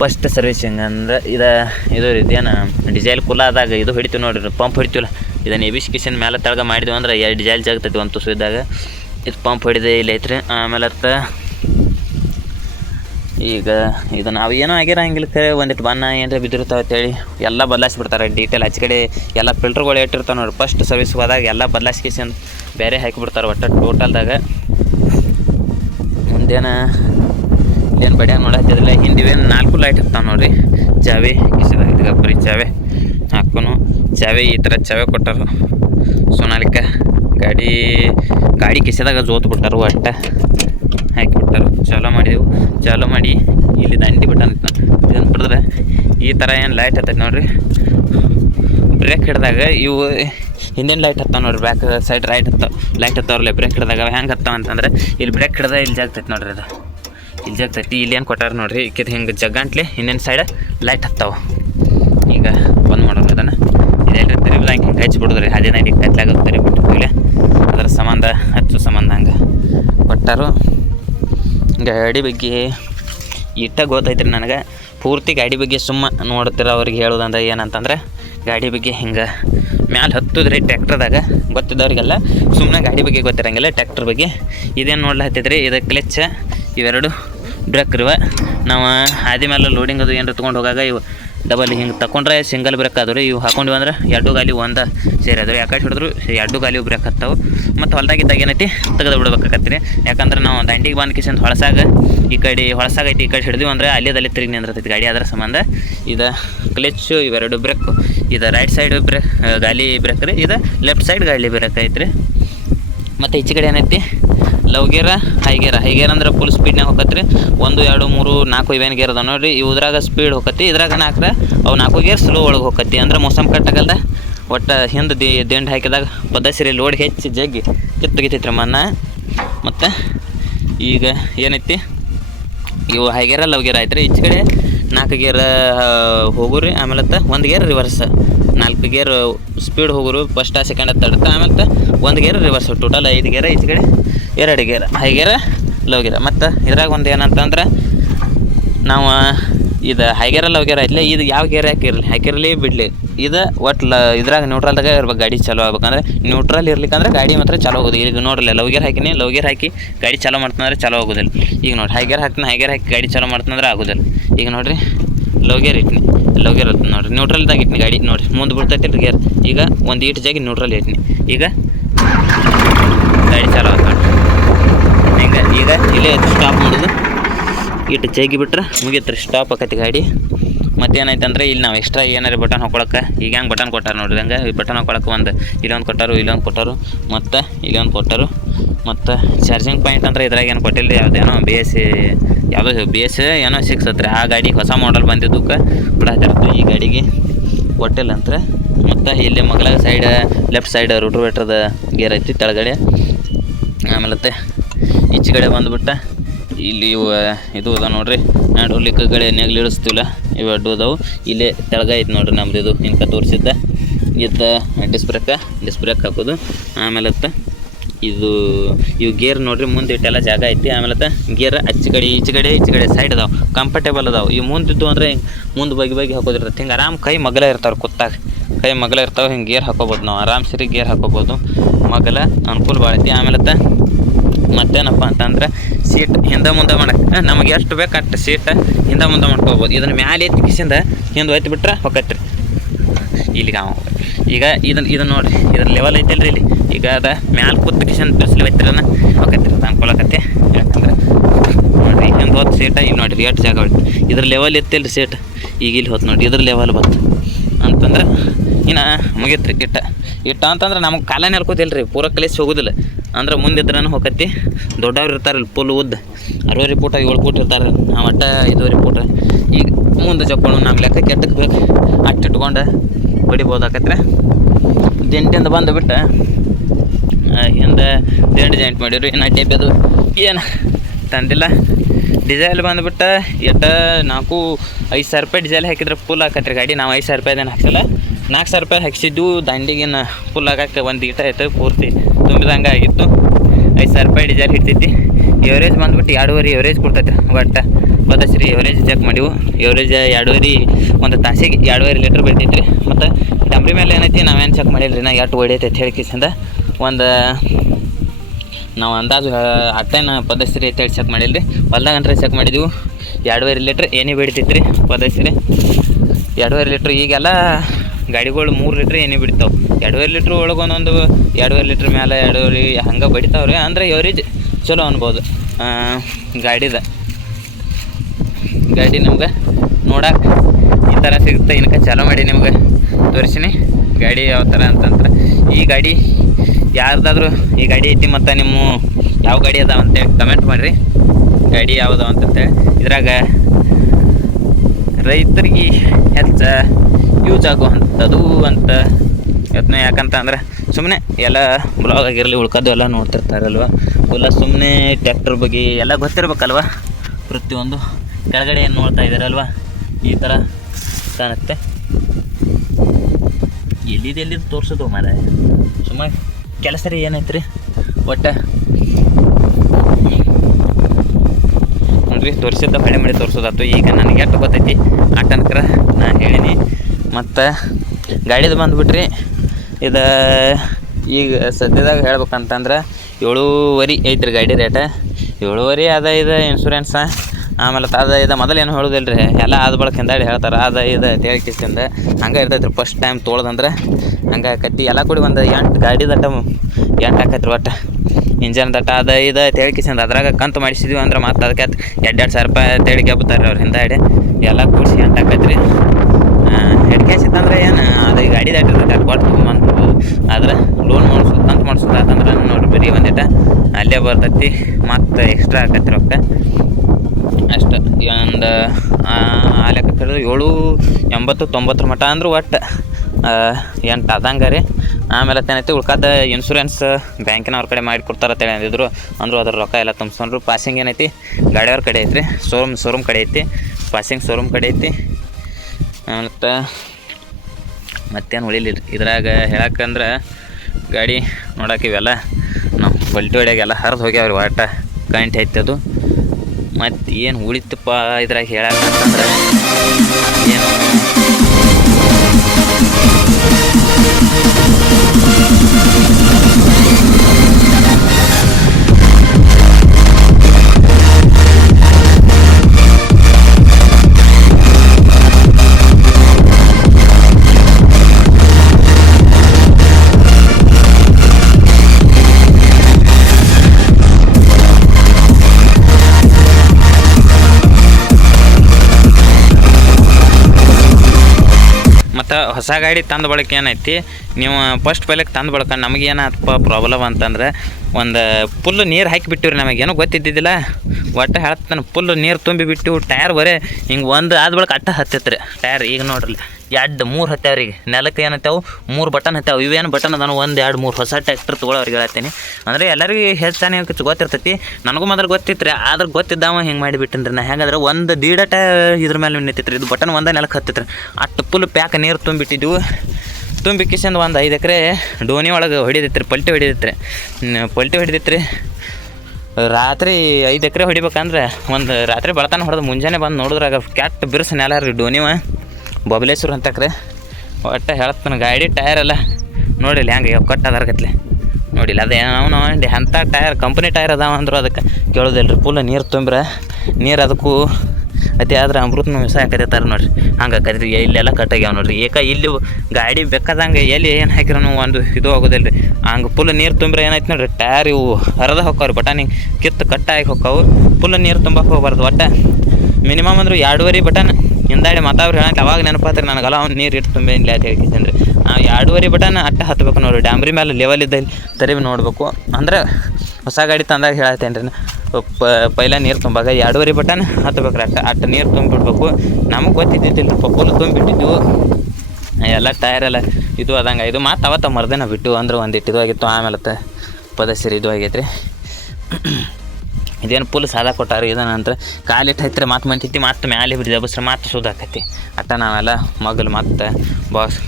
Speaker 1: ಫಸ್ಟ್ ಸರ್ವಿಸಿಂಗ್ ಅಂದ್ರೆ ಇದು ಇದು ಇದೇನು ಡಿಸೈಲ್ ಕುಲಾದಾಗ ಇದು ಹಿಡಿತೀವಿ ನೋಡಿರಿ ಪಂಪ್ ಹಿಡಿತೀವಲ್ಲ, ಇದನ್ನು ಎಬಿಸ್ಕೇಶನ್ ಮೇಲೆ ತಳಗ ಮಾಡಿದ್ವಿ ಅಂದ್ರೆ ಎರಡು ಡಿಸೈಲ್ ಜಾಗ್ತೈತಿ ಒಂದು ತುಸು ಇದ್ದಾಗ. ಇದು ಪಂಪ್ ಹಿಡಿದೆ ಇಲ್ಲಿ ಐತ್ರಿ, ಆಮೇಲೆ ಅತ್ತ ಈಗ ಇದು ನಾವು ಏನೋ ಆಗಿರಂಗಿಲ್ಲ ಕರೆ ಒಂದಿಟ್ಟು ಬಣ್ಣ ಏನಾರ ಬಿದ್ದಿರ್ತಾವೆ ಅಂತೇಳಿ ಎಲ್ಲ ಬದಲಾಯಿಸ್ಬಿಡ್ತಾರೆ ಡೀಟೇಲ್ ಆಚೆ ಕಡೆ ಎಲ್ಲ ಫಿಲ್ಟ್ರ್ಗಳು ಇಟ್ಟಿರ್ತಾವೆ ನೋಡಿ ಫಸ್ಟ್ ಸರ್ವಿಸ್ ಹೋದಾಗ ಎಲ್ಲ ಬದಲಾಯಿಸ್ಕೇಶನ್ ಬೇರೆ ಹಾಕಿಬಿಡ್ತಾರೆ ಒಟ್ಟು ಟೋಟಲ್ದಾಗ ಮುಂದೇನು ಏನು ಬಡಿಯಾಗ ನೋಡತ್ತಿದ್ರಲ್ಲ ಹಿಂದಿವೇನು ನಾಲ್ಕು ಲೈಟ್ ಇರ್ತಾವೆ ನೋಡ್ರಿ. ಚಾವೆ ಕಿಸಿದಾಗ ಬರೀ ಚಾವೆ ಹಾಕೋನು. ಚಾವೆ ಈ ಥರ ಚಾವೆ ಕೊಟ್ಟರು. ಸೋನಾಲಿಕ ಗಾಡಿ ಗಾಡಿ ಕಿಸಿದಾಗ ಜೋತ್ ಬಿಟ್ಟಾರು ಒಟ್ಟ. ಹಾಕಿಬಿಟ್ಟಾರು ಚಾಲೋ ಮಾಡಿದೆವು. ಚಾಲೋ ಮಾಡಿ ಇಲ್ಲಿ ದಂಡಿ ಬಟನ್ ಇದನ್ನು ಈ ಥರ ಏನು ಲೈಟ್ ಹತ್ತೈತೆ ನೋಡ್ರಿ. ಬ್ರೇಕ್ ಹಿಡಿದಾಗ ಇವು ಹಿಂದಿನ ಲೈಟ್ ಹತ್ತಾವ ನೋಡ್ರಿ. ಬ್ಯಾಕ್ ಸೈಡ್ ರೈಟ್ ಹತ್ತ ಲೈಟ್ ಹತ್ತಾವ್ರಲ್ಲ ಬ್ರೇಕ್ ಹಿಡಿದಾಗ ಹೆಂಗೆ ಹತ್ತಾವ ಅಂತಂದ್ರೆ ಇಲ್ಲಿ ಬ್ರೇಕ್ ಹಿಡ್ದ ಇಲ್ಲಿ ಜಾಗ್ತೈತೆ ನೋಡ್ರಿ ಅದು ಇಲ್ಲಿ ಜಾಗ್ತೈತಿ ಇಲ್ಲಿ ಏನು ಕೊಟ್ಟಾರ ನೋಡ್ರಿ. ಇಕ್ಕಿದ ಹಿಂಗೆ ಜಗ್ಗಂಟ್ಲಿ ಹಿಂದಿನ ಸೈಡ್ ಲೈಟ್ ಹತ್ತಾವ. ಈಗ ಬಂದ್ ಮಾಡೋಣ ಅದನ್ನು ಇದೆಲ್ಲ ತುಂಬಿದಂಗೆ ಹಿಂಗೆ ಹಚ್ಚಿ ಬಿಡುದ್ರಿ. ಹದಿನೈದು ಕತ್ಲಾಗುತ್ತೆ ಬಿಟ್ಟು. ಹೋಗಲಿ ಅದರ ಸಂಬಂಧ ಹಚ್ಚು ಸಂಬಂಧ ಹಂಗೆ. ಕೊಟ್ಟಾರು. ಗಾಡಿ ಬಗ್ಗೆ ಇಟ್ಟ ಗೊತ್ತೈತ್ರಿ ನನಗೆ. ಪೂರ್ತಿ ಗಾಡಿ ಬಗ್ಗೆ ಸುಮ್ಮ ನೋಡ್ತಿರ ಅವ್ರಿಗೆ ಹೇಳೋದಂದ್ರೆ ಏನಂತಂದ್ರೆ, ಗಾಡಿ ಬಗ್ಗೆ ಹಿಂಗೆ ಮ್ಯಾಲೆ ಹತ್ತದ್ರಿ ಟ್ಯಾಕ್ಟ್ರದಾಗ ಗೊತ್ತಿದ್ದವ್ರಿಗೆಲ್ಲ ಸುಮ್ಮನೆ ಗಾಡಿ ಬಗ್ಗೆ ಗೊತ್ತಿರಂಗಿಲ್ಲ ಟ್ಯಾಕ್ಟರ್ ಬಗ್ಗೆ. ಇದೇನು ನೋಡ್ಲ ಹತ್ತಿದ್ರಿ ಇದು ಕ್ಲಚ್, ಇವೆರಡು ಬ್ರೇಕ್ ಇವ ನಾವು ಹಾದಿ ಮೇಲೆ ಲೋಡಿಂಗ್ ಅದು ಏನಾರು ತೊಗೊಂಡು ಹೋಗಾಗ ಇವು ಡಬಲ್ ಹಿಂಗೆ ತಗೊಂಡ್ರೆ ಸಿಂಗಲ್ ಬ್ರೇಕ್ ಆದ್ರೆ ಇವು ಹಾಕೊಂಡ್ವಿ ಅಂದ್ರೆ ಎರಡು ಗಾಲಿ ಒಂದು ಸೇರಿ ಆದ್ರೆ ಯಾಕಡೆ ಹಿಡಿದ್ರು ಎರಡು ಗಾಲಿ ಬ್ರೇಕ್ ಹತ್ತವು. ಮತ್ತು ಹೊಲ್ದಾಗಿದ್ದಾಗ ಏನೈತಿ? ತೆಗೆದು ಬಿಡ್ಬೇಕಾಗತ್ತೀನಿ ಯಾಕಂದ್ರೆ ನಾವು ದಂಡಿಗೆ ಬಂದು ಕಿಸಿಂದ ಹೊಳಸಾಗ ಈ ಕಡೆ ಹೊಳಸಾಗ ಐತಿ ಈ ಕಡೆ ಹಿಡಿದ್ವಿ ಅಂದ್ರೆ ಅಲ್ಲಿದಲ್ಲಿ ತಿರುಗಿ ನಿಂದಿರ್ತೈತಿ ಗಾಡಿ ಅದರ ಸಂಬಂಧ. ಇದು ಕ್ಲಚ್ಚು ಇವೆರಡು ಬ್ರೇಕ್ ಇದು ರೈಟ್ ಸೈಡ್ ಬ್ರೇಕ್ ಗಾಲಿ ಬ್ರೇಕ್ ರೀ, ಇದು ಲೆಫ್ಟ್ ಸೈಡ್ ಗಾಲಿ ಬ್ರೇಕ್ ಐತ್ರಿ. ಮತ್ತು ಹೆಚ್ಚು ಕಡೆ ಏನೈತಿ? Low gear high gear high gear ಅಂದ್ರೆ ಫುಲ್ ಸ್ಪೀಡ್ನಾಗ ಹೋಗತ್ರಿ ಒಂದು, ಎರಡು, ಮೂರು, ನಾಲ್ಕು ಇವೇನು ಗೇರ್ ಅದಾವ ನೋಡ್ರಿ. ಇದ್ರಾಗ ಸ್ಪೀಡ್ ಹೋಗತಿ ಇದ್ರಾಗ ನಾಲ್ಕರ ಅವು ನಾಲ್ಕು ಗೇರ್ ಸ್ಲೋ ಒಳಗೆ ಹೋಗತಿ ಅಂದ್ರೆ ಮೋಸಮ್ ಕಟ್ಟಾಗಲ್ದ ಒಟ್ಟು ಹಿಂದೆ ದಿ ದಿಂಡು ಹಾಕಿದಾಗ ಪದಸಿರಿ ಲೋಡ್ ಹೆಚ್ಚಿ ಜಗ್ಗಿ ಕಿತ್ತಗಿತೈತ್ರಿ ಮನ್ನ. ಮತ್ತು ಈಗ ಏನೈತಿ? ಇವು ಹೈಗೇರ ಲವ್ ಗೇರ್ ಆಯ್ತು ರೀ ಈಚೆ ಕಡೆ ನಾಲ್ಕು ಗೇರ್ ಹೋಗುರಿ ಆಮೇಲೆ ಒಂದು ಗೇರ್ ರಿವರ್ಸ್ ನಾಲ್ಕು ಗೇರ್ ಸ್ಪೀಡ್ ಹೋಗುರು ಫಸ್ಟ್ ಸೆಕೆಂಡ್ ತಡತ. ಆಮೇಲೆ ಒಂದು ಗೇರ್ ರಿವರ್ಸ್ ಟೋಟಲ್ ಐದು ಗೇರ್ ಐದು ಕಡೆ. ಎರಡು ಗೇರ್. ಹೈಗೇರ ಲವ್ ಗೇರ. ಮತ್ತು ಇದ್ರಾಗ ಒಂದು ಏನಂತಂದ್ರೆ, ನಾವು ಇದು ಹೈಗೇರ ಲವ್ ಗೇರ್ ಐತ್ಲೆ, ಇದು ಯಾವ ಗೇರ್ ಹಾಕಿರಲಿ ಹಾಕಿರಲಿ ಬಿಡಲಿ. ಇದು ಒಟ್ಟು ಲ ಇದ್ರಾಗ ನ್ಯೂಟ್ರಲ್ದಾಗ ಇರ್ಬೇಕು ಗಾಡಿ ಚಲೋ ಆಗ್ಬೇಕಂದ್ರೆ ನ್ಯೂಟ್ರಲ್ ಇರ್ಲಿಕ್ಕಂದ್ರೆ ಗಾಡಿ ಮಾತ್ರ ಚಲೋ ಹೋಗೋದಿಲ್ಲ ಈಗ ನೋಡ್ರಲ್ಲ ಲವ್ ಗೇರ್ ಹಾಕಿನಿ, ಲವ್ ಗೇರ್ ಹಾಕಿ ಗಾಡಿ ಚಲೋ ಮಾಡ್ತಂದ್ರೆ ಚಲೋ ಆಗೋದಿಲ್ಲ. ಈಗ ನೋಡಿ ಹೈಗೇರ್ ಹಾಕ್ತೀನಿ ಹೈಗೇರ್ ಹಾಕಿ ಗಾಡಿ ಚಲೋ ಮಾಡ್ತಂದ್ರೆ ಆಗೋದಿಲ್ಲ. ಈಗ ನೋಡ್ರಿ, ಲವ್ ಗೇರ್ ಇಟ್ನಿ, ಲವ್ ಗೇರ್ ಇರ್ತದೆ ನೋಡ್ರಿ ನ್ಯೂಟ್ರಲ್ದಾಗ ಇಟ್ನಿ ಗಾಡಿ ನೋಡಿ ಮುಂದೆ ಬಿಡ್ತೈತಿ ಗೇರ್. ಈಗ ಒಂದು ಈಟ್ ಜಾಗಿ ನ್ಯೂಟ್ರಲ್ ಇಟ್ನಿ. ಈಗ ಗಾಡಿ ಚಲೋ ಹಿಂಗೆ? ಈಗ ಇಲ್ಲೇ ಸ್ಟಾಪ್ ಮಾಡೋದು. ಇಟ್ಟು ಜೇಗಿ ಬಿಟ್ರೆ ಮುಗೀತು ಸ್ಟಾಪ್ ಆಕೈತಿ ಗಾಡಿ. ಮತ್ತೇನೈತೆ ಅಂದ್ರೆ ಇಲ್ಲಿ ನಾವು ಎಕ್ಸ್ಟ್ರಾ ಏನಾರು ಬಟನ್ ಹಾಕೊಳಕ್ಕೆ ಈಗ ಹೆಂಗೆ ಬಟನ್ ಕೊಟ್ಟಾರ ನೋಡ್ರಿ. ಹಂಗೆ ಈ ಬಟನ್ ಹಾಕೊಳಕ್ಕೆ ಒಂದು ಇಲ್ಲೊಂದು ಕೊಟ್ಟರು ಇಲ್ಲೊಂದು ಕೊಟ್ಟರು, ಮತ್ತು ಇಲ್ಲೊಂದು ಕೊಟ್ಟರು, ಮತ್ತು ಚಾರ್ಜಿಂಗ್ ಪಾಯಿಂಟ್ ಅಂದ್ರೆ ಇದ್ರಾಗ ಏನು ಕೊಟ್ಟಿಲ್ಲ ರೀ ಯಾವುದೇನೋ ಬಿ ಎಸ್ ಯಾವುದೋ ಬಿ ಎಸ್ ಏನೋ ಸಿಕ್ಸತ್ರಿ ಆ ಗಾಡಿ ಹೊಸ ಮಾಡಲ್ ಬಂದಿದ್ದಕ್ಕೆ ಬಿಡತ್ತಿರುತ್ತೆ ಈ ಗಾಡಿಗೆ. ಕೊಟ್ಟಿಲ್ಲ ಅಂತ ಮತ್ತು ಇಲ್ಲಿ ಮಗಳ ಸೈಡ್ ಲೆಫ್ಟ್ ಸೈಡ್ ರೋಟ್ರೋವೇಟ್ರದ ಗೇರ್ ಐತಿ ಕೆಳಗಡೆ ಆಮೇಲೆ ಈಚೆಗಡೆ ಬಂದುಬಿಟ್ಟ ಇಲ್ಲಿ ಇವ ಇದು ಅದ ನೋಡ್ರಿ. ನಡುಲಿಕ್ಕ ಗಳೆ ನೆಗ್ಲು ಇಳಿಸ್ತೀವಲ್ಲ ಇವು ಅಡ್ಡು ಅದಾವು. ಇಲ್ಲೇ ತೆಳಗ ಐತೆ ನೋಡ್ರಿ ನಮ್ದು ಇದು. ಇನ್ಕ ತೋರಿಸಿದ್ದ. ಇದ್ದ ಡಿಸ್ ಬ್ರೇಕ್ ಡಿಸ್ ಬ್ರೇಕ್ ಹಾಕೋದು. ಆಮೇಲತ್ತ ಇದು, ಇವು ಗೇರ್ ನೋಡ್ರಿ, ಮುಂದೆ ಇಟ್ಟೆಲ್ಲ ಜಾಗ ಐತಿ. ಆಮೇಲೆ ಗೇರ್ ಆಚೆ ಕಡೆ, ಈಚೆ ಕಡೆ ಸೈಡ್ ಅದಾವೆ. ಕಂಫರ್ಟೇಬಲ್ ಅದಾವೆ. ಇವು ಮುಂದಿದ್ದು ಅಂದ್ರೆ ಮುಂದೆ ಬಗೆ ಬಗೆ ಹಾಕೋದಿರ್ತೈತೆ. ಹಿಂಗೆ ಆರಾಮ್ ಕೈ ಮಗಲ ಇರ್ತಾವೆ ಕುತ್ತಾಗ. ಕೈ ಮಗಲ ಇರ್ತಾವೆ, ಹಿಂಗೆ ಗೇರ್ ಹಾಕೋಬೋದು ನಾವು. ಆರಾಮ್ ಸರಿ ಗೇರ್ ಹಾಕೋಬೋದು. ಮಗಲ ಅನುಕೂಲ ಭಾಳ ಐತಿ ಆಮೇಲೆ ಮತ್ತೇನಪ್ಪ ಅಂತಂದ್ರೆ ಸೀಟ್ ಹಿಂದೆ ಮುಂದೆ ಮಾಡಕ್ಕೆ ನಮಗೆ ಎಷ್ಟು ಬೇಕು ಅಷ್ಟು ಸೀಟ್ ಹಿಂದೆ ಮುಂದೆ ಮಾಡ್ಕೋಬೋದು ಇದನ್ನು ಮ್ಯಾಲೆ ಎತ್ತಿ ಕಿಸಿಂದ ಹಿಂದೆ ಒತ್ತಿ ಬಿಟ್ರೆ ಹೊಕ್ಕತ್ರಿ ಇಲ್ಲಿಗೆ ಅವ ಈಗ ಇದನ್ನ ಇದನ್ನು ನೋಡ್ರಿ ಇದ್ರ ಲೆವೆಲ್ ಐತಲ್ರಿ ಇಲ್ಲಿ. ಈಗ ಅದ ಮ್ಯಾಲೆ ಕೂತ್ ಕಿಸಿಂದ ಬಿಸಿಲು ಒತ್ತಿರನ ಹೊಕ್ಕತ್ರಿ ಅನ್ಕೊಳಕತ್ತೆ ಯಾಕಂದ್ರೆ ನೋಡ್ರಿ, ಹಿಂದೆ ಹೊತ್ತು ಸೀಟ ಇಲ್ಲಿ ನೋಡ್ರಿ, ಎಷ್ಟು ಜಾಗ ಹೊಡ್ತಿ ಇದ್ರ ಲೆವೆಲ್ ಎತ್ತಿಲ್ರಿ ಸೀಟ್ ಈಗ ಇಲ್ಲಿ ಹೊತ್ತು ನೋಡ್ರಿ, ಇದ್ರ ಲೆವೆಲ್ ಬಂತು. ಅಂತಂದ್ರೆ ಇನ್ನು ಮುಗೀತ್ರಿ ಇಟ್ಟ. ಇಟ್ಟ ಅಂತಂದ್ರೆ ನಮಗೆ ಕಾಲನೇ ಅಲ್ಕೋತಿಲ್ಲ ರೀ ಪೂರ ಕಲಿಸಿ ಹೋಗೋದಿಲ್ಲ. ಅಂದ್ರೆ ಮುಂದಿದ್ರನ ಹೋಗತ್ತಿ ದೊಡ್ಡವ್ರು ಇರ್ತಾರಲ್ಲ ಪುಲ್ ಉದ್ದ. ಅರವರಿ ಪೂಟ ಏಳು ಪೂಟ ಇರ್ತಾರೆ ನಾವು ಅಟ್ಟ ಐದುವರೆ ಪೂಟ ಈಗ ಮುಂದೆ ಜಪ್ಕೊಂಡು ನಮ್ಮ ಲೆಕ್ಕ ಕೆಟ್ಟಕ್ಕೆ ಬೇಕು. ಅಟ್ಟು ಇಟ್ಕೊಂಡು ಹೊಡಿಬೋದಾಕತ್ರೆ ದಿಂಡಿಂದ ಬಂದು ಬಿಟ್ಟು ಹಿಂದೆ ದಿಂಡು ಜಾಯಿಂಟ್ ಮಾಡಿದ್ರು ಏನು ಟೇಪ್ ಅದು ಏನು? ತಂದಿಲ್ಲ. ಡಿಸೈಲ್ ಬಂದುಬಿಟ್ಟು ಎಟ್ಟ ನಾಲ್ಕು, ಐದು ಸಾವಿರ ರೂಪಾಯಿ ಡಿಸೈಲ್ ಹಾಕಿದ್ರೆ ಫುಲ್ ಹಾಕತ್ರಿ ಗಾಡಿ. ನಾವು ಐದು ಸಾವಿರ ರೂಪಾಯಿದೇನು ಹಾಕ್ಸಲ್ಲ. ನಾಲ್ಕು ಸಾವಿರ ರೂಪಾಯಿ ಹಾಕ್ಸಿದ್ದು ದಂಡಿಗಿನ ಫುಲ್ ಹಾಕಕ್ಕೆ ಒಂದು ಗೀಟ ಆಯ್ತು ಪೂರ್ತಿ. ತುಂಬಿದಂಗೆ ಆಗಿತ್ತು. ಐದು ಸಾವಿರ ರೂಪಾಯಿ ಡಿಜಲ್ ಹಿಡ್ತೈತಿ ಎವರೇಜ್ ಬಂದ್ಬಿಟ್ಟು ಎರಡೂವರೆ ಎವರೇಜ್ ಕೊಡ್ತೈತೆ. ಒಟ್ಟು ಬದಸ್ರಿ ಎವರೇಜ್ ಚೆಕ್ ಮಾಡಿವು. ಎವರೇಜ್ ಎರಡೂವರೆ ಒಂದು ತಾಸಿಗೆ ಎರಡೂವರೆ ಲೀಟ್ರ್ ಬೀಳ್ತೈತೆ ರೀ ಮತ್ತು ಡಂಬ್ರಿ ಮೇಲೆ ಏನೈತಿ, ನಾವೇನು ಚೆಕ್ ಮಾಡಿಲ್ಲ ರೀ ನಾ ಎಷ್ಟು ಹೊಡಿತೈತೆ ಹೇಳಿ ಕಿಸಿಂದ ಒಂದು ನಾವು ಅಂದಾಜು ಅಟ್ಟೇನ ಪದಸ್ರಿ ಐತೆ ಚೆಕ್ ಮಾಡಿಲ್ಲ ರೀ ಹೊಲ್ದಾಗ ಅಂದ್ರೆ ಚೆಕ್ ಮಾಡಿದ್ವು. ಎರಡೂವರೆ ಲೀಟ್ರ್ ಏನೇ ಬೆಳಿತೈತೆ ರೀ ಪದಸ್ರಿ ಎರಡೂವರೆ ಲೀಟ್ರ್ ಈಗೆಲ್ಲ ಗಾಡಿಗಳು ಮೂರು ಲೀಟ್ರ್ ಏನೇ ಬಿಡ್ತಾವೆ. ಎರಡೂವರೆ ಲೀಟ್ರ್ ಒಳಗೆ ಒಂದೊಂದು ಎರಡೂವರೆ ಲೀಟ್ರ್ ಮೇಲೆ ಎರಡೂವರೆ ಹಂಗೆ ಬಡಿತಾವೆ ರೀ ಅಂದರೆ ಎವ್ರೇಜ್ ಚಲೋ ಅನ್ಬೋದು. ಗಾಡಿದ. ಗಾಡಿ ನಮ್ಗೆ ನೋಡಕ್ಕೆ ಈ ಥರ ಸಿಗುತ್ತೆ. ಇನ್ಕ ಚಾಲೂ ಮಾಡಿ ನಿಮ್ಗೆ ತೋರಿಸಿನಿ ಗಾಡಿ ಯಾವ ಥರ ಅಂತಂದ್ರೆ, ಈ ಗಾಡಿ ಯಾರ್ದಾದ್ರೂ ಈ ಗಾಡಿ ಐತಿ ಮತ್ತು ನಿಮ್ಮ ಯಾವ ಗಾಡಿ ಅದಾವ ಅಂತೇಳಿ ಕಮೆಂಟ್ ಮಾಡಿರಿ. ಗಾಡಿ ಯಾವ್ದಾವ ಅಂತಂತೇಳಿ. ಇದ್ರಾಗ ರೈತರಿಗೆ ಹೆಚ್ಚ ಯೂಸ್ ಆಗುವಂಥದ್ದು ಅಂತ ಯತ್ನ ಯಾಕಂತ ಅಂದ್ರೆ ಸುಮ್ಮನೆ ಎಲ್ಲ ಬ್ಲಾಗ್ ಆಗಿರಲಿ ಉಳ್ಕೋದು ಎಲ್ಲ ನೋಡ್ತಿರ್ತಾರಲ್ವ? ಎಲ್ಲ ಸುಮ್ಮನೆ ಟ್ಯಾಕ್ಟರ್ ಬಗ್ಗೆ ಎಲ್ಲ ಗೊತ್ತಿರ್ಬೇಕಲ್ವ? ಪ್ರತಿಯೊಂದು ಕೆಳಗಡೆ ಏನು ನೋಡ್ತಾ ಇದ್ದಾರಲ್ವ ಈ ಥರ ಕಾಣುತ್ತೆ. ಎಲ್ಲಿದೆ ಎಲ್ಲಿದ್ದು ತೋರಿಸೋದು ಮರ ಸುಮ್ಮನೆ ಕೆಲಸ ರೀ ಏನೈತ್ರಿ? ಒಟ್ಟ ನೋಡ್ರಿ ತೋರಿಸಿದ್ದ ಹೊಳೆ ಮಳೆ ತೋರಿಸೋದಾಯ್ತು ಈಗ ನನಗೆ ಎಷ್ಟು ಗೊತ್ತೈತಿ? ಆಟನಕರ ನಾನು ಹೇಳೀನಿ. ಮತ್ತು ಗಾಡಿದು ಬಂದುಬಿಟ್ರಿ. ಇದು ಈಗ ಸದ್ಯದಾಗ ಹೇಳ್ಬೇಕಂತಂದ್ರೆ ಏಳೂವರೆ ಐತ್ರಿ ಗಾಡಿ ರೇಟ ಏಳುವರೆ ಅದ ಇದು ಇನ್ಶೂರೆನ್ಸ ಆಮೇಲೆ ತಾದ ಇದು ಮೊದಲು ಏನು ಹೇಳೋದಿಲ್ಲ ರೀ ಎಲ್ಲ ಆದ ಬಳಕ ಹಿಂದಾಡಿ ಹೇಳ್ತಾರೆ, ಅದ ಇದು ತೇಳ್ಕಿಸಿಂದ ಹಂಗೆ ಇರ್ತೈತೆ ರೀ ಫಸ್ಟ್ ಟೈಮ್ ತೊಳ್ದಂದ್ರೆ. ಹಂಗೆ ಕಟ್ಟಿ ಎಲ್ಲ ಕೂಡಿ ಒಂದು ಎಂಟು ಗಾಡಿ ದಟ್ಟ ಎಂಟು ಆಕೈತ್ರಿ ಒಟ್ಟು. ಇಂಜನ್ ದಟ್ಟ ಅದ ಇದು ತೇಳ್ಕಿಸಿಂದ ಅದ್ರಾಗ ಕಂತು ಮಾಡಿಸಿದ್ವಿ ಅಂದ್ರೆ ಮತ್ತೆ ಅದಕ್ಕೆ ಎರಡು ಎರಡು ಸಾವಿರ ರೂಪಾಯಿ ತೇಳಿ ರೀ ಅವ್ರು ಹಿಂದಾಡಿ. ಎಲ್ಲ ಕೂಡಿಸಿ ಎಂಟು ಆಕೈತ್ರಿ. ಹೆಡ್ ಕ್ಯಾಶ್ ಇತ್ತಂದ್ರೆ ಏನು, ಅದು ಗಾಡಿ ದಾಟಿರ್ತೈತೆ ಅದು ಕೊಟ್ಟು ತೊಗೊಂಬಂದು ಆದ್ರೆ ಲೋನ್ ಮಾಡಿಸೋದು ಕಂತು ಮಾಡಿಸೋದು ಆತಂದ್ರೆ ನೋಡ್ರಿ, ಬರೀ ಒಂದಿಟ ಅಲ್ಲೇ ಬರ್ತೈತಿ, ಮತ್ತು ಎಕ್ಸ್ಟ್ರಾ ಆಕೈತಿ ರೊಕ್ಕ. ಅಷ್ಟು, ಒಂದು, ಆ ಲೆಕ್ಕ ಕರೆದು ಏಳು, ಎಂಬತ್ತು, ತೊಂಬತ್ತರ ಮಟ್ಟ ಅಂದ್ರೆ ಒಟ್ಟು ಎಂಟು ಅದಂಗೆ ರೀ. ಆಮೇಲೆ ಏನೈತಿ ಉಳ್ಕಾದ ಇನ್ಶೂರೆನ್ಸ್ ಬ್ಯಾಂಕಿನವ್ರ ಕಡೆ ಮಾಡಿ ಕೊಡ್ತಾರೆ ಅಂತೇಳಿ ಅಂದಿದ್ರು ಅಂದರು ಅದ್ರ ರೊಕ್ಕ ಎಲ್ಲ ತುಂಬಿಸ್ಕೊಂಡ್ರು. ಪಾಸಿಂಗ್ ಏನೈತಿ? ಗಾಡಿಯವ್ರ ಕಡೆ ಐತ್ರಿ. ಶೋರೂಮ್ ಶೋರೂಮ್ ಕಡೆ ಐತಿ. ಪಾಸಿಂಗ್ ಶೋರೂಮ್ ಕಡೆ ಐತಿ. ಮತ್ತು ಮತ್ತೇನು ಉಳಿಲಿಲ್ಲ ಇದ್ರಾಗ ಹೇಳಕ್ಕಂದ್ರೆ ಗಾಡಿ ನೋಡಕ್ಕೆ ಇವೆಲ್ಲ ನಾವು ಬಲ್ಟಿ ಹೊಡ್ಯಾಗೆಲ್ಲ ಹರಿದು ಹೋಗ್ಯಾವ್ರಿ ಕಂಟಿ ಐತಿ ಅದು. ಮತ್ತು ಏನು ಉಳಿತಪ್ಪ ಇದ್ರಾಗ ಹೇಳಕ್ಕಂತಂದ್ರೆ ಏನು? ಹೊಸ ಗಾಡಿ ತಂದ ಬಳಕೆ ಏನೈತಿ, ನೀವು ಫಸ್ಟ್ ಪೈಲಕ್ಕೆ ತಂದ ಬಳಕ ನಮಗೆ ಏನಾತಪ್ಪ ಪ್ರಾಬ್ಲಮ್ ಅಂತಂದ್ರೆ, ಒಂದು ಫುಲ್ ನೀರು ಹಾಕಿಬಿಟ್ಟಿವ್ರಿ ನಮಗೇನೋ ಗೊತ್ತಿದ್ದಿದ್ದಿಲ್ಲ? ಒಟ್ಟು ಹೇಳ್ತಾನೆ ಫುಲ್ ನೀರು ತುಂಬಿ ಬಿಟ್ಟು ಟಯರ್ ಬರೇ ಹಿಂಗೆ ಒಂದು ಆದ ಬಳಕ ಅಟ್ಟ ಹತ್ತೈತ್ರಿ. ಟಯರ್ ಈಗ ನೋಡ್ರಿ ಎರಡು, ಮೂರು ಹತ್ಯಾವ ರೀ. ನೆಲಕ್ಕೆ ಏನತ್ತಾವು ಮೂರು ಬಟನ್ ಹತ್ಯಾವ. ಇವೇನು ಬಟನ್ ಅದಾನು ಒಂದು, ಎರಡು, ಮೂರು ಹೊಸ ಟ್ಯಾಕ್ಟರ್ ತೊಗೊಳೋರಿಗೆ ಹೇಳ್ತೀನಿ ಅಂದರೆ ಎಲ್ಲರಿಗೂ ಹೆಚ್ಚಾನೆ ಗೊತ್ತಿರ್ತೈತಿ. ನನಗೂ ಮೊದಲು ಗೊತ್ತಿತ್ತು ರೀ. ಆದ್ರೆ ಗೊತ್ತಿದ್ದಾವ ಹಿಂಗೆ ಮಾಡಿಬಿಟ್ಟಿನ್ರಿ ನಾ. ಹೆಂಗಂದ್ರೆ ಒಂದು ದೀಡಟ ಇದ್ರ ಮೇಲೆ ನಿಂತಿತ್ತು ಇದು ಬಟನ್ ಒಂದೇ ನೆಲಕ್ಕೆ ಹತ್ತಿತ್ತು ಅಷ್ಟು ಫುಲ್ ಪ್ಯಾಕ್ ನೀರು ತುಂಬಿಟ್ಟಿದ್ವು. ತುಂಬಿ ಕಿಶಂದು ಒಂದು ಐದು ಎಕರೆ ಡೋನಿ ಒಳಗೆ ಹೊಡಿದೈತ್ರಿ ಪಲ್ಟಿ ಹೊಡಿದೈತ್ರಿ ಪಲ್ಟಿ ಹೊಡಿದೈತ್ರಿ ರಾತ್ರಿ ಐದು ಎಕರೆ ಹೊಡಿಬೇಕಂದ್ರೆ ಒಂದು ರಾತ್ರಿ ಬೆಳತಾನ ಹೊಡೆದು ಮುಂಜಾನೆ ಬಂದು ನೋಡಿದ್ರಾಗ ಕ್ಯಾಟ್ ಬಿರ್ಸ್ ನೆಲ ರೀ ಡೋನಿವ ಬಬಲೇಶ್ವರ ಅಂತಕ್ರೆ ಒಟ್ಟು ಹೇಳ್ತಾನೆ ಗಾಡಿ ಟಯರ್ ಎಲ್ಲ. ನೋಡಿಲ್ಲ ಹೆಂಗೆ ಕಟ್ ಅದಾರಗತ್ಲೆ ನೋಡಿಲ್ಲ, ಅದೇ ಅವನು ಅಂಥ ಟೈರ್ ಕಂಪ್ನಿ ಟೈರ್ ಅದಾವ ಅಂದ್ರೆ ಅದಕ್ಕೆ ಕೇಳೋದಿಲ್ಲ ರೀ ನೀರು ತುಂಬ್ರೆ. ನೀರು ಅದಕ್ಕೂ ಅತಿ ಆದ್ರೆ ಅಮೃತನ ವಿಷ ಹಾಕತ್ತಾರೆ ನೋಡ್ರಿ. ಹಂಗೆ ಕರೀರಿ, ಇಲ್ಲೆಲ್ಲ ಕಟ್ಟಾಗ್ಯಾವ ನೋಡ್ರಿ. ಏಕ ಇಲ್ಲಿ ಗಾಡಿ ಬೇಕಾದಂಗೆ ಎಲ್ಲಿ ಏನು ಹಾಕಿರೋನು ಒಂದು ಇದು ಆಗೋದಿಲ್ಲ ರೀ ಹಂಗೆ ಫುಲ್ ನೀರು ತುಂಬ್ರೆ ಏನಾಯ್ತು ನೋಡ್ರಿ, ಟೈರ್ ಇವು ಹರದ ಹೋಗ್ರಿ ಬಟಾನಿ ಕಿತ್ತು ಕಟ್ಟಾಗಿ ಹೊಕ್ಕವು. ಫುಲ್ ನೀರು ತುಂಬಕ್ಕೆ ಹೋಗ್ಬಾರ್ದು, ಒಟ್ಟು ಮಿನಿಮಮ್ ಅಂದ್ರೆ ಎರಡೂವರೆ ಬಟನ್ ಹಿಂದಾಡಿ ಮಾತಾವ್ರು ಹೇಳಂತ ಅವಾಗ ನೆನಪಾತ್ರಿ ನನಗಲ್ಲ ಅವ್ನು ನೀರು ಇಟ್ಟು ತುಂಬ ಇಲ್ಲ ಅಂತ ಹೇಳ್ಕಿದ್ರಿ ಆ, ಎರಡೂವರೆ ಬಟನ್ ಅಟ್ಟ ಹತ್ಬೇಕು ನೋಡಿ ಡ್ಯಾಮ್ರಿ ಮೇಲೆ ಲೆವೆಲ್ ಇದ್ದಲ್ಲಿ ತರಿವಿ ನೋಡ್ಬೇಕು. ಅಂದ್ರೆ ಹೊಸ ಗಾಡಿ ತಂದಾಗ ಹೇಳತ್ತೇನೆ ರೀ ಪೈಲ ನೀರು ತುಂಬಾಗ ಎರಡೂವರೆ ಬಟನ್ ಹತ್ಬೇಕು ರೀ ಅಟ್ಟ. ಅಟ್ಟ ನೀರು ತುಂಬಿಡ್ಬೇಕು ನಮಗೆ ಗೊತ್ತಿದ್ದಿದ್ದಿಲ್ಲ, ಪಪ್ಪಲು ತುಂಬಿಟ್ಟಿದ್ದು. ಎಲ್ಲ ಟೈರ್ ಎಲ್ಲ ಇದು ಅದಂಗೆ ಇದು ಮತ್ತು ಅವತ್ತ ಮರ್ದೇನ ಬಿಟ್ಟು ಅಂದ್ರೆ ಒಂದಿಟ್ಟು ಇದು ಆಗಿತ್ತು ಆಮೇಲೆ ತ ಪದ ಸೇರಿ ಇದು ಆಗೈತ್ರಿ. ಇದೇನು ಫುಲ್ ಸಾಲ ಕೊಟ್ಟಾರ? ಇದನ್ನಂದ್ರೆ ಕಾಲಿಟ್ಟು ಹತ್ತಿರ ಮತ್ತೆ ಮಂತೈತಿ ಮತ್ತೆ ಮ್ಯಾಲೆ ಬಿಡಿದ ಬಸ್ರ ಮತ್ತೆ ಸುದಾಕತಿ ಅಟ್ಟ ನಾವೆಲ್ಲ ಮಗಲು ಮತ್ತೆ ಬಾಕ್ಸ್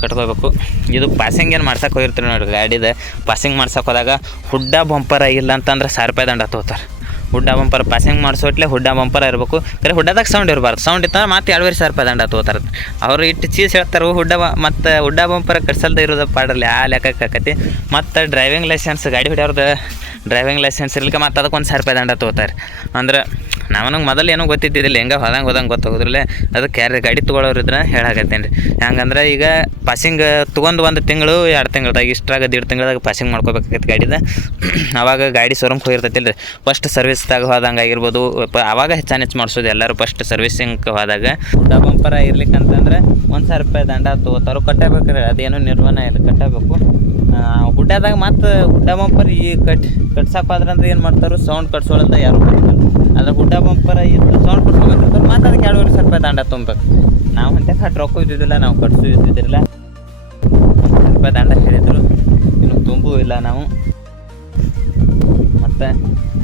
Speaker 1: ಕಟ್ಕೋಬೇಕು. ಇದು ಪಾಸಿಂಗ್ ಏನು ಮಾಡ್ಸಕ್ಕೆ ಹೋಗಿರ್ತೀರಿ ನೋಡಿ ಗಾಡಿದ. ಪಾಸಿಂಗ್ ಮಾಡ್ಸಕ್ಕೆ ಹೋದಾಗ ಹುಡ್ಡ ಬಂಪರ್ ಆಗಿಲ್ಲ ಅಂತಂದ್ರೆ ಸಾವಿರ ರೂಪಾಯಿ ದಂಡ ತೊಗೋತಾರೆ. ಹುಡ್ಡ ಬಂಪರ್ ಪಾಸಿಂಗ್ ಮಾಡಿಸೋಟ್ಲೆ ಹುಡ್ಡ ಬಂಪರ್ ಇರಬೇಕು. ಕರೆ ಹುಡ್ಡದಾಗ ಸೌಂಡ್ ಇರಬಾರ್ದು. ಸೌಂಡ್ ಇತ್ತಂದ್ರೆ ಮತ್ತೆ ಎರಡುವರೆ ಸಾವಿರ ರೂಪಾಯಿ ದಂಡ ತೊಗೋತಾರೆ. ಅವರು ಇಟ್ಟು ಚೀಸ್ ಹೇಳ್ತಾರೆ, ಹುಡ್ಡ ಮತ್ತು ಹುಡ್ಡ ಬಂಪರ್ ಕಟ್ಸಲ್ದ ಇರೋದು ಪಾಡಲ್ಲಿ ಆ ಲೆಕ್ಕಕ್ಕೆ ಆಕತಿ. ಮತ್ತು ಡ್ರೈವಿಂಗ್ ಲೈಸೆನ್ಸ್ ಗಾಡಿ ಹೊಡ್ಯವ್ರದ್ದು ಡ್ರೈವಿಂಗ್ ಲೈಸೆನ್ಸ್ ಇರ್ಲಿಕ್ಕೆ ಮತ್ತು ಅದಕ್ಕೆ ಒಂದು ಸಾವಿರ ರೂಪಾಯಿ ದಂಡ ತೊಗೋತಾರೆ. ಅಂದ್ರೆ ನಮಗೆ ಮೊದಲು ಏನೋ ಗೊತ್ತಿದ್ದಿದ್ದಿಲ್ಲ, ಹೆಂಗೆ ಹೋದಂಗೆ ಹೋದಂಗೆ ಗೊತ್ತಾಗೋದ್ರಲ್ಲೇ ಅದಕ್ಕೆ ಯಾರು ಗಾಡಿ ತೊಗೊಳೋರು ಇದ್ರೆ ಹೇಳಾಕತ್ತೇನೆ ರೀ. ಹೆಂಗಂದ್ರೆ ಈಗ ಪಾಸಿಂಗ್ ತೊಗೊಂಡು ಒಂದು ತಿಂಗಳು, ಎರಡು ತಿಂಗಳದಾಗ, ಇಷ್ಟ್ರಾಗ ದೀಡ್ ತಿಂಗಳದಾಗ ಪಾಸಿಂಗ್ ಮಾಡ್ಕೋಬೇಕಾಗೈತೆ ಗಾಡಿದ. ಅವಾಗ ಗಾಡಿ ಶೋರೂಮ್ಗೆ ಹೋಗಿರ್ತೈತಿಲ್ಲ ರೀ ಫಸ್ಟ್ ಸರ್ವಿಸ್ದಾಗ ಹೋದಂಗೆ ಆಗಿರ್ಬೋದು ಆವಾಗ ಹೆಚ್ಚಾನ ಹೆಚ್ಚು ಮಾಡಿಸೋದು ಎಲ್ಲರೂ ಫಸ್ಟ್ ಸರ್ವಿಸಿಂಗ್ ಹೋದಾಗ. ಡಬಂಪರ ಬಂಪರ ಇರ್ಲಿಕ್ಕೆ ಅಂತಂದ್ರೆ ಒಂದು ಸಾವಿರ ರೂಪಾಯಿ ದಂಡ ತೊಗೋತಾರು ಕಟ್ಟಬೇಕು ಅದೇನು ನಿರ್ವಹಣೆ ಇಲ್ಲ, ಕಟ್ಟಬೇಕು. ಗುಡ್ಡದಾಗ ಮತ್ತು ಗುಡ್ಡ ಬಂಪರ್ ಈ ಕಟ್ ಕಟ್ಸಕ್ಕೆ ಹೋದ್ರಂದ್ರೆ ಏನು ಮಾಡ್ತಾರೆ ಸೌಂಡ್ ಕಟ್ಸೋಳಂತ ಯಾರು ಅದ್ರ ಅದ್ರ ಹುಡ್ಡ ಬಂಪರ ಇತ್ತು ಸೌಂಡ್ ಕಟ್ಸ್ಕೊಬೇಕಂತಾರೆ ಮತ್ತು ಅದಕ್ಕೆ ಎರಡುವರೆ ಸಾವಿರ ರೂಪಾಯಿ ದಂಡ ತುಂಬಬೇಕು. ನಾವು ಅಂತ ಕಟ್ ರೊಕ್ಕ ಇದ್ದಿದ್ದಿಲ್ಲ, ನಾವು ಕಟ್ಸು ಇದ್ದಿದ್ದಿಲ್ಲ ಸ್ವಲ್ಪ ದಂಡ ಹೇಳಿದ್ರು. ಇನ್ನು ತುಂಬೂ ಇಲ್ಲ ನಾವು. ಮತ್ತು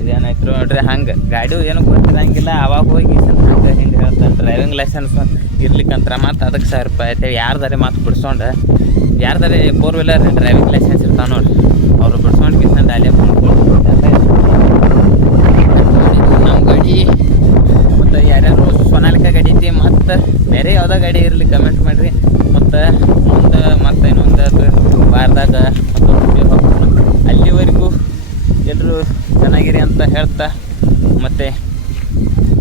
Speaker 1: ಇದೇನಾಯ್ತು ನೋಡ್ರಿ, ಹಂಗೆ ಗಾಡಿ ಏನು ಗೊತ್ತಿರಂಗಿಲ್ಲ. ಅವಾಗ ಹೋಗಿ ಹಂಗೆ ಹಿಂಗೆ ಹೇಳ್ತಾರೆ ಡ್ರೈವಿಂಗ್ ಲೈಸೆನ್ಸ್ ಇರ್ಲಿಕ್ಕಂತ್ರ ಮತ್ತು ಅದಕ್ಕೆ ಸಾವಿರ ರೂಪಾಯಿ ಐತೆ ಯಾರ್ದಾರೆ ಮಾತು ಬಿಡ್ಸ್ಕೊಂಡು? ಯಾರ್ದಾರೆ ಫೋರ್ ವೀಲರ್ ಡ್ರೈವಿಂಗ್ ಲೈಸೆನ್ಸ್ ಇರ್ತಾವ ನೋಡ್ರಿ. ಅವರು ಬಿಡ್ಸ್ಕೊಂಡು ಕಿಸ್ಕೊಂಡು ಅಲ್ಲೇ ನಮ್ಮ ಗಾಡಿ ಮತ್ತು ಯಾರ್ಯಾರು ಸೊನಾಲಿಕಾ ಗಾಡಿ ಐತಿ ಮತ್ತು ಬೇರೆ ಯಾವುದೋ ಗಾಡಿ ಇರಲಿ ಕಮೆಂಟ್ ಮಾಡಿರಿ. ಮತ್ತು ಮುಂದೆ ಮತ್ತೆ ಇನ್ನೊಂದು ವಾರದಾಗ ಮತ್ತೊಂದು ವಿಡಿಯೋ ಅಲ್ಲಿವರೆಗೂ ಎಲ್ಲರೂ ಚೆನ್ನಾಗಿರಿ ಅಂತ ಹೇಳ್ತಾ ಮತ್ತು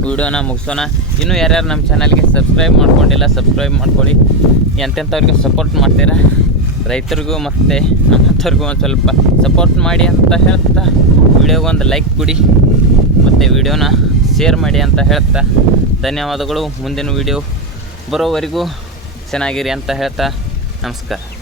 Speaker 1: ವಿಡಿಯೋನ ಮುಗಿಸೋಣ. ಇನ್ನೂ ಯಾರ್ಯಾರು ನಮ್ಮ ಚಾನಲ್ಗೆ ಸಬ್ಸ್ಕ್ರೈಬ್ ಮಾಡ್ಕೊಂಡಿಲ್ಲ ಸಬ್ಸ್ಕ್ರೈಬ್ ಮಾಡ್ಕೊಳ್ಳಿ. ಎಂತೆಂಥವ್ರಿಗೆ ಸಪೋರ್ಟ್ ಮಾಡ್ತೀರಾ? ರೈತರಿಗೂ ಮತ್ತು ನಮ್ಮಂಥವ್ರಿಗೂ ಒಂದು ಸ್ವಲ್ಪ ಸಪೋರ್ಟ್ ಮಾಡಿ ಅಂತ ಹೇಳ್ತಾ ವಿಡಿಯೋಗೊಂದು ಲೈಕ್ ಕೊಡಿ. ಮತ್ತು ವಿಡಿಯೋನ ಶೇರ್ ಮಾಡಿ ಅಂತ ಹೇಳ್ತಾ. ಧನ್ಯವಾದಗಳು. ಮುಂದಿನ ವಿಡಿಯೋ ಬರೋವರೆಗೂ ಚೆನ್ನಾಗಿರಿ ಅಂತ ಹೇಳ್ತಾ ನಮಸ್ಕಾರ.